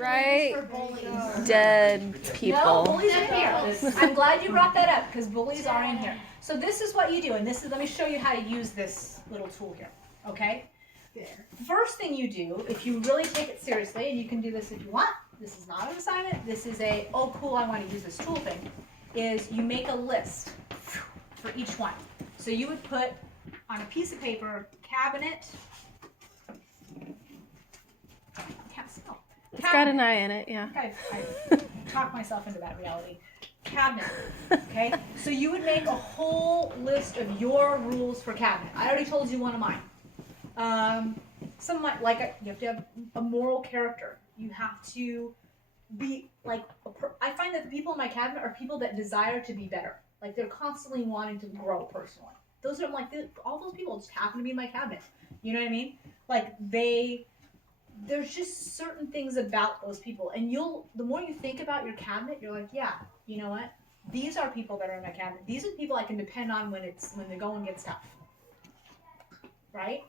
Right? Dead people. No, bullies are here. I'm glad you brought that up because bullies are in here. So this is what you do, and let me show you how to use this little tool here, okay? First thing you do, if you really take it seriously, and you can do this if you want, this is not an assignment, this is a, oh cool, I want to use this tool thing, is you make a list for each one. So you would put on a piece of paper, cabinet, I can't spell. It's got an eye in it, yeah. I talked myself into that reality. Cabinet, okay? So you would make a whole list of your rules for cabinet. I already told you one of mine. Some of my, you have to have a moral character. You have to be, I find that the people in my cabinet are people that desire to be better. Like, they're constantly wanting to grow personally. Those are, all those people just happen to be in my cabinet. You know what I mean? There's just certain things about those people. And the more you think about your cabinet, you're like, yeah, you know what? These are people that are in my cabinet. These are people I can depend on when the going gets tough. Right?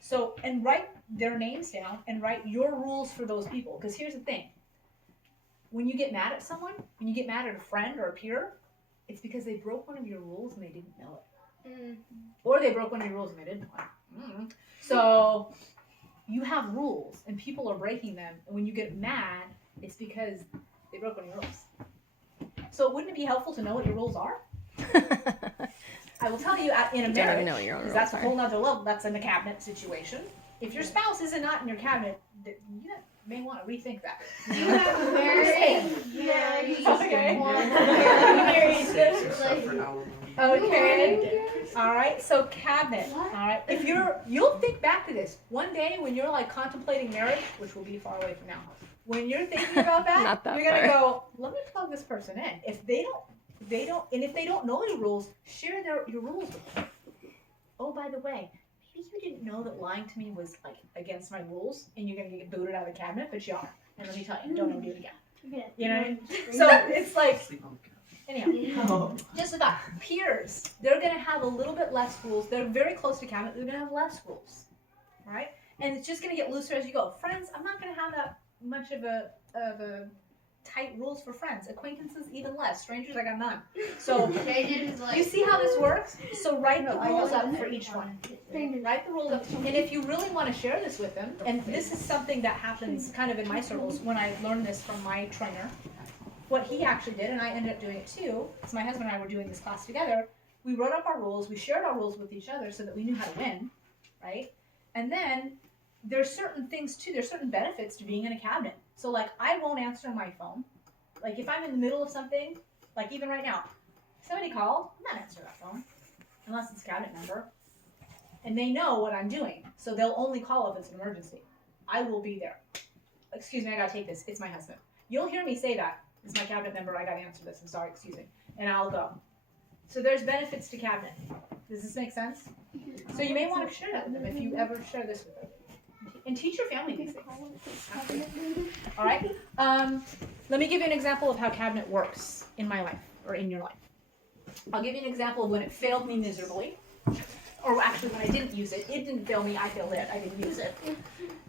So, and write their names down and write your rules for those people. Because here's the thing. When you get mad at someone, when you get mad at a friend or a peer, it's because they broke one of your rules and they didn't know it. Mm. Or they broke one of your rules and they didn't know it. Mm. So, you have rules and people are breaking them. And when you get mad, it's because they broke one of your rules. So, wouldn't it be helpful to know what your rules are? I will tell you in a marriage, because that's a whole nother level. That's in a cabinet situation. If your spouse is not in your cabinet, you may want to rethink that. You have married. Okay. All right. So cabinet. All right. If you'll think back to this one day when you're contemplating marriage, which will be far away from now. When you're thinking about that, you're gonna go, let me plug this person in. If they don't know your rules, share your rules with them. Oh, by the way, maybe you didn't know that lying to me was against my rules, and you're gonna get booted out of the cabinet, but you are. And let me tell you, don't ever do it again. You know what I mean? So it's anyhow, just a thought. Peers, they're gonna have a little bit less rules. They're very close to cabinet. They're gonna have less rules, right? And it's just gonna get looser as you go. Friends, I'm not gonna have that much of a tight rules for friends. Acquaintances, even less. Strangers, I got none. So, you see how this works? So write the rules up for each one. Write the rules up. And if you really want to share this with them, and this is something that happens kind of in my circles when I learned this from my trainer, what he actually did, and I ended up doing it too, because my husband and I were doing this class together, we wrote up our rules, we shared our rules with each other so that we knew how to win, right? And then there's certain things too, there's certain benefits to being in a cabinet. So I won't answer my phone. If I'm in the middle of something, even right now, somebody called, I'm not answering that phone, unless it's a cabinet number. And they know what I'm doing, so they'll only call if it's an emergency. I will be there. Excuse me, I gotta take this, it's my husband. You'll hear me say that, it's my cabinet number, I gotta answer this, I'm sorry, excuse me. And I'll go. So there's benefits to cabinet. Does this make sense? So you may want to share that with them if you ever share this with them. And teach your family these things. All right. Let me give you an example of how cabinet works in my life or in your life. I'll give you an example of when it failed me miserably, or actually when I didn't use it. It didn't fail me. I failed it. I didn't use it.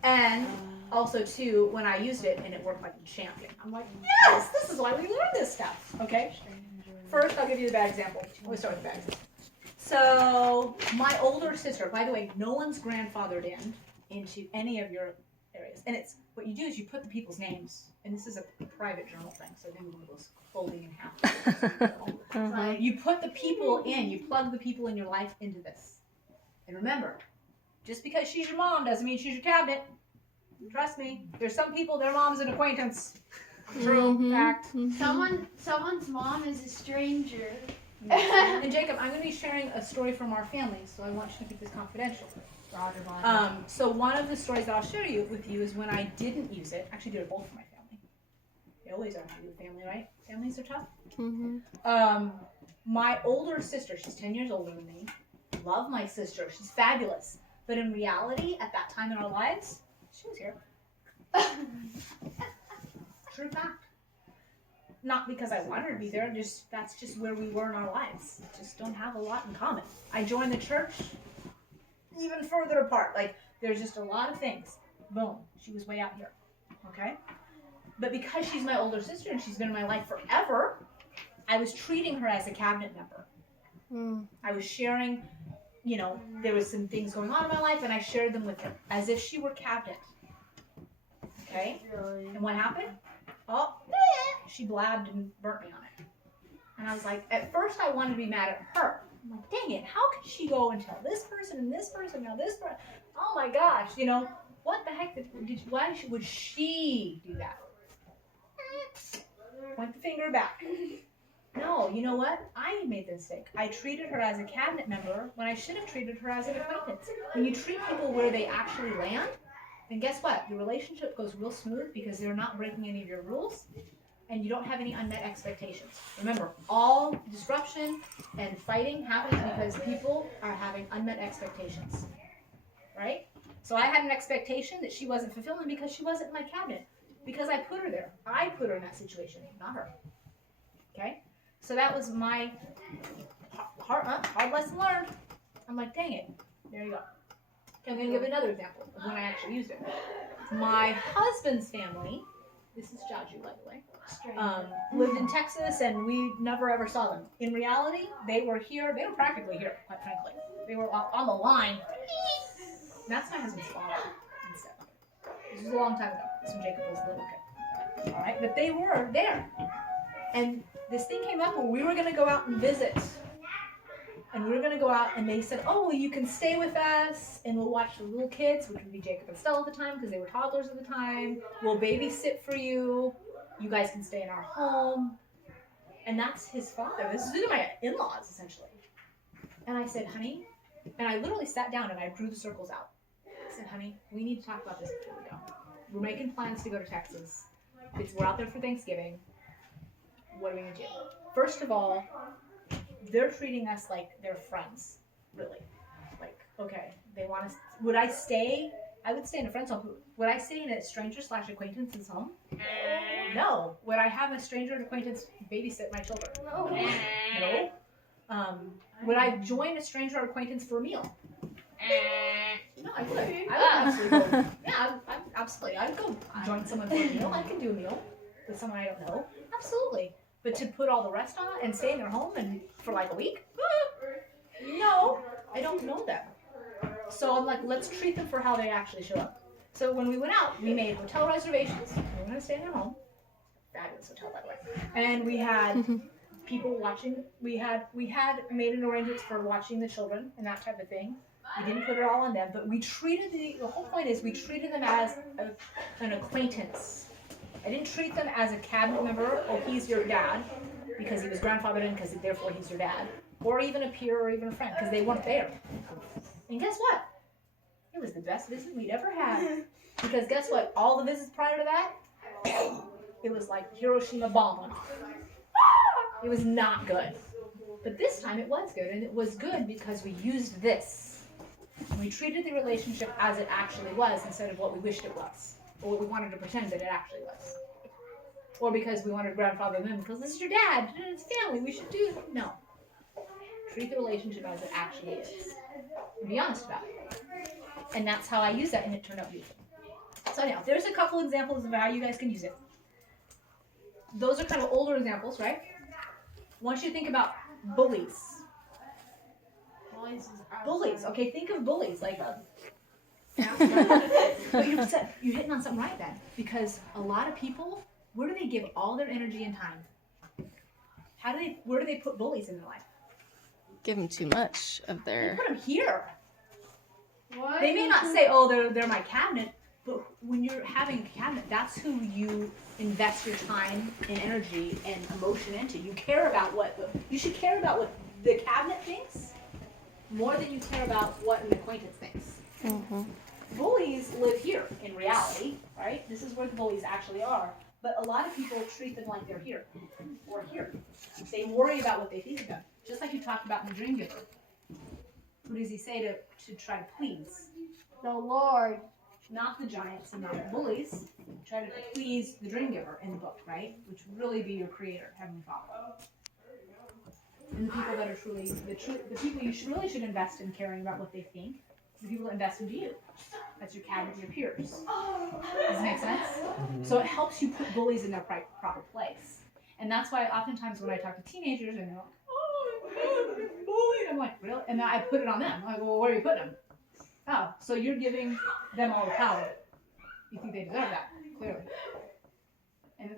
And also too, when I used it and it worked like a champion. I'm like, yes, this is why we learn this stuff. Okay. First, I'll give you the bad example. Let me start with the bad example. So my older sister. By the way, no one's grandfathered into any of your areas. And it's what you do is you put the people's names, and this is a private journal thing, so I didn't one of those folding in half. You put the people in, you plug the people in your life into this. And remember, just because she's your mom doesn't mean she's your cabinet. Trust me, there's some people, their mom's an acquaintance. True fact. Someone's mom is a stranger. And Jacob, I'm going to be sharing a story from our family, so I want you to keep this confidential. Roger. So one of the stories that I'll share with you is when I didn't use it. Actually, did it both for my family. They always are to do with family, right? Families are tough. Mm-hmm. My older sister, she's 10 years older than me. Love my sister. She's fabulous. But in reality, at that time in our lives, she was here. True fact. Not because I wanted her to be there. That's just where we were in our lives. Just don't have a lot in common. I joined the church. Even further apart. There's just a lot of things. Boom. She was way out here. Okay? But because she's my older sister and she's been in my life forever, I was treating her as a cabinet member. I was sharing, you know, there was some things going on in my life and I shared them with her as if she were cabinet. Okay? And what happened? Oh, she blabbed and burnt me on it. And I was like, at first I wanted to be mad at her. I'm like, dang it, how could she go and tell this person and this person, now this person? Oh my gosh, you know, what the heck why would she do that? Point the finger back. No, you know what? I made the mistake. I treated her as a cabinet member when I should have treated her as an acquaintance. When you treat people where they actually land, then guess what? The relationship goes real smooth because they're not breaking any of your rules and you don't have any unmet expectations. Remember, all disruption and fighting happens because people are having unmet expectations, right? So I had an expectation that she wasn't fulfilling because she wasn't in my cabinet, because I put her there. I put her in that situation, not her. Okay? So that was my hard lesson learned. I'm like, dang it. There you go. Okay, I'm going to give another example of when I actually used it. My husband's family, this is Jaju, by the way, lived in Texas, and we never ever saw them. In reality, they were here. They were practically here, quite frankly. They were on the line. And that's my husband's father and stepmother. This was a long time ago. This when Jacob was a little kid. All right, but they were there. And this thing came up where we were going to go out and visit. And we were going to go out, and they said, oh, well, you can stay with us, and we'll watch the little kids, which would be Jacob and Stella at the time, because they were toddlers at the time. We'll babysit for you. You guys can stay in our home. And that's his father. This is my in-laws, essentially. And I said, honey, and I literally sat down, and I drew the circles out. I said, honey, we need to talk about this before we go. We're making plans to go to Texas. We're out there for Thanksgiving. What are we going to do? First of all, they're treating us like they're friends, really. Like, okay, they want us. Would I stay? I would stay in a friend's home. Would I stay in a stranger/acquaintance's home? No. Would I have a stranger and acquaintance babysit my children? No. Would I join a stranger or acquaintance for a meal? No, I would. I would absolutely go. Yeah, absolutely. I'd go join someone for a meal. I can do a meal with someone I don't know. Absolutely. But to put all the rest on and stay in their home and for like a week? No, I don't know them. So I'm like, let's treat them for how they actually show up. So when we went out, we made hotel reservations. We were going to stay in their home. Fabulous hotel, by the way. And we had people watching. We had made an arrangement for watching the children and that type of thing. We didn't put it all on them, but we treated the whole point is we treated them as an acquaintance. I didn't treat them as a cabinet member, oh, he's your dad, because he was grandfathered in, because therefore he's your dad, or even a peer or even a friend, because they weren't there. And guess what? It was the best visit we'd ever had. Because guess what? All the visits prior to that, it was like Hiroshima bomb went off. It was not good. But this time it was good, and it was good because we used this. We treated the relationship as it actually was instead of what we wished it was. Or what we wanted to pretend that it actually was. Or because we wanted to grandfather them because this is your dad, it's family, we should do it. No. Treat the relationship as it actually is. And be honest about it. And that's how I use that, and it turned out beautiful. So anyhow, there's a couple examples of how you guys can use it. Those are kind of older examples, right? Once you think about bullies. Bullies, okay, think of bullies like but you're hitting on something right then, because a lot of people, where do they give all their energy and time? Where do they put bullies in their life? Give them too much of their. They put them here. What? They may not say, oh, they're my cabinet, but when you're having a cabinet, that's who you invest your time and energy and emotion into. You care about you should care about what the cabinet thinks more than you care about what an acquaintance thinks. Mm-hmm. Bullies live here in reality, right? This is where the bullies actually are. But a lot of people treat them like they're here or here. They worry about what they think of them. Just like you talked about in the Dream Giver. What does he say to try to please? The Lord. Not the giants and not the bullies. Try to please the Dream Giver in the book, right? Which would really be your creator, Heavenly Father. And the people that are truly, the people you really should invest in caring about what they think the people that invest into you. That's your cabinet, your peers. Does it make sense? So it helps you put bullies in their proper place. And that's why oftentimes when I talk to teenagers and they're like, oh, I'm getting bullied, I'm like, really? And then I put it on them. I'm like, well, where are you putting them? Oh, so you're giving them all the power. You think they deserve that, clearly. And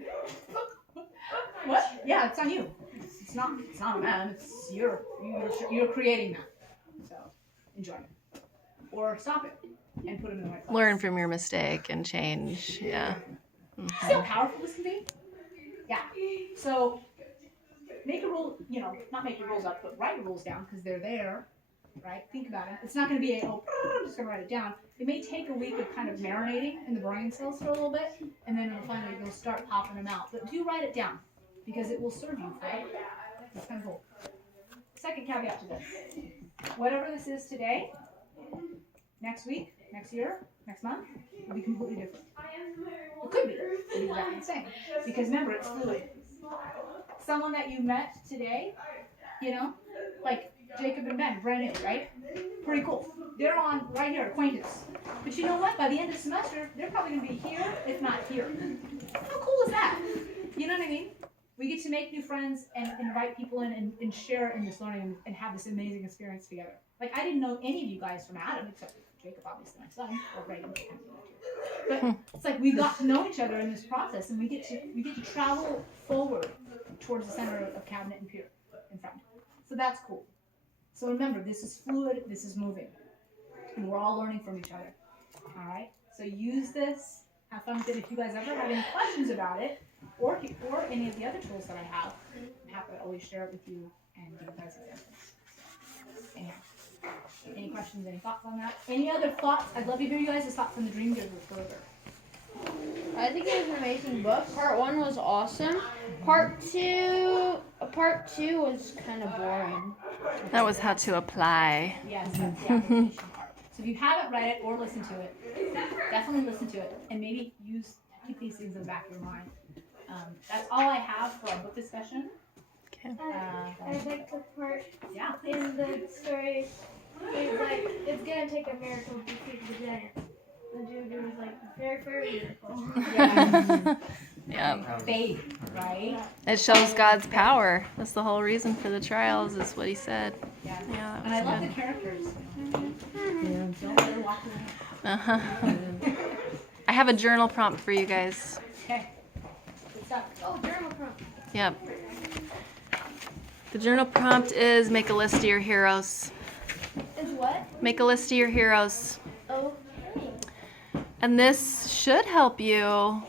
what? Yeah, it's on you. It's not on them. It's you're creating that. So enjoy it, or stop it and put them in the right place. Learn from your mistake and change. Yeah. See how powerful this can be? Yeah. So make a rule. Not make your rules up, but write your rules down because they're there. Right? Think about it. It's not going to be I'm just going to write it down. It may take a week of kind of marinating in the brain cells for a little bit, and then finally you'll start popping them out. But do write it down because it will serve you forever. It's kind of cool. Second caveat to this. Whatever this is today, next week, next year, next month, will be completely different. It could be. It'll be exactly the same. Because remember, it's fluid. Someone that you met today, like Jacob and Ben, brand new, right? Pretty cool. They're on right here, acquaintance. But you know what? By the end of the semester, they're probably going to be here, if not here. How cool is that? You know what I mean? We get to make new friends and invite people in and share in this learning and have this amazing experience together. Like, I didn't know any of you guys from Adam, except Jacob, obviously, my son, or Reagan. But it's like we got to know each other in this process, and we get to travel forward towards the center of cabinet and peer in front. So that's cool. So remember, this is fluid, this is moving, and we're all learning from each other. All right. So use this. Have fun with it. If you guys ever have any questions about it, or any of the other tools that I have, I'm happy to always share it with you and give you guys examples. So, anyhow, any questions, any thoughts on that? Any other thoughts? I'd love to hear you guys' thoughts on the Dream Giver further. I think it was an amazing book. Part 1 was awesome. Part 2 was kind of boring. That was how to apply. Yes, that's the application part. So if you haven't read it or listened to it, definitely listen to it and maybe keep these things in the back of your mind. That's all I have for our book discussion. Okay. I think the part Yeah. in the story is like, it's gonna take a miracle to defeat the giant. The Juju was like, very, very miracle. Yeah. Yeah. Faith, right? It shows God's power. That's the whole reason for the trials, is what he said. Yes. Yeah, that And I was love good. the characters. Yeah. Don't let her walk away. Uh-huh. I have a journal prompt for you guys. Okay. Good stuff. Oh, journal prompt. Yep. The journal prompt is make a list of your heroes. Is what? Make a list of your heroes. Okay. And this should help you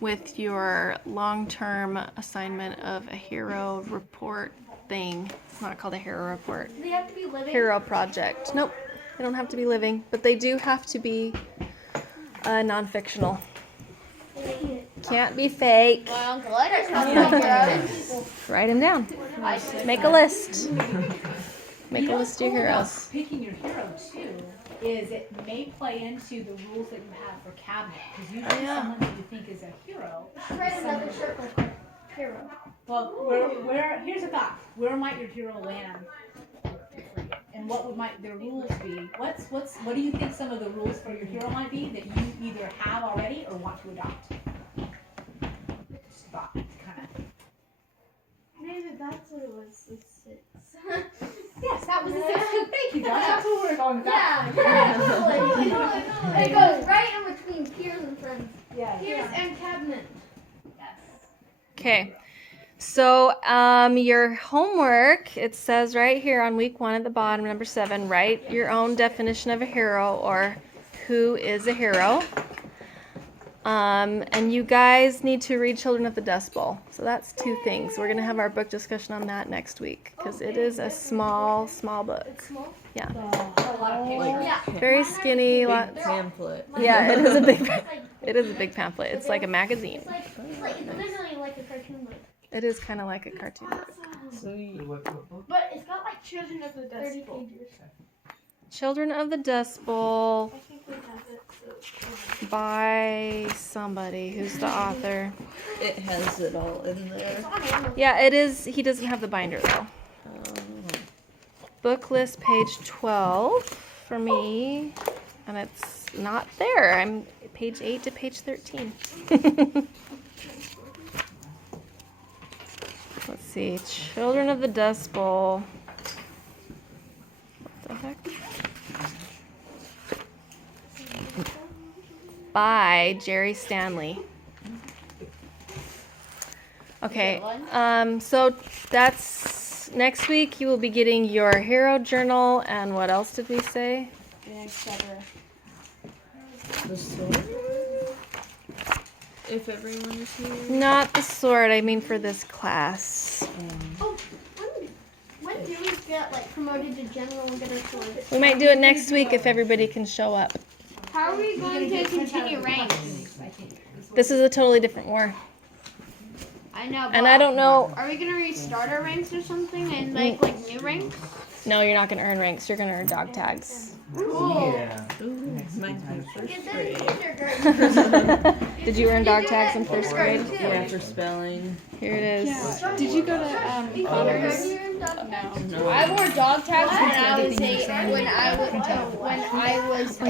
with your long-term assignment of a hero report thing. It's not called a hero report. Do they have to be living? Hero project. Nope. They don't have to be living, but they do have to be non-fictional. Can't be fake. My Uncle Edgar's not heroes. Write them down. Make a list. Make a list of your heroes. Picking your hero too is it may play into the rules that you have for cabinet because usually someone that you think is a hero. Write another circle hero. Well, where here's a thought. Where might your hero land? And what might their rules be? What do you think some of the rules for your hero might be that you either have already or want to adopt? Just thought, kind of. Maybe that's what it was. It's 6. Yes, that was the 6. Thank you, Josh. That's what we're going with that. Totally. It goes right in between peers and friends. Yeah. Peers and cabinet. Yes. Okay. So your homework, it says right here on week 1 at the bottom, number 7, write your own definition of a hero or who is a hero. And you guys need to read Children of the Dust Bowl. So that's 2 things. We're going to have our book discussion on that next week because it is a small book. It's small? Yeah. A lot of pictures. Yeah. Very skinny. Big pamphlet. Yeah, it is a big pamphlet. It's like a magazine. It's literally like a cartoon book. It is kind of like a cartoon book. Sweet. But it's got like Children of the Dust Bowl. Children of the Dust Bowl I think we have it. by somebody. Who's the author? It has it all in there. It's on Amazon. Yeah, it is. He doesn't have the binder though. Book list, page 12. for me, and it's not there. I'm page 8 to page 13. Let's see. Children of the Dust Bowl. What the heck? By Jerry Stanley. Okay, so that's next week. You will be getting your hero journal, and what else did we say? Etc. The sword? If everyone is here. Not the sword, I mean for this class. Oh, when do we get like promoted to general and get our sword? We might do it next week if everybody can show up. How are we going to continue ranks? This is a totally different war. I know, but And I don't know. are we gonna restart our ranks or something and make like new ranks? No, you're not going to earn ranks. You're going to earn dog tags. Cool. Yeah. Ooh, mine's my first Get grade. that Did you earn dog tags in first grade? Yeah, for spelling. Here it is. Did you go to Connors? No. I wore dog tags when I was 8. When I was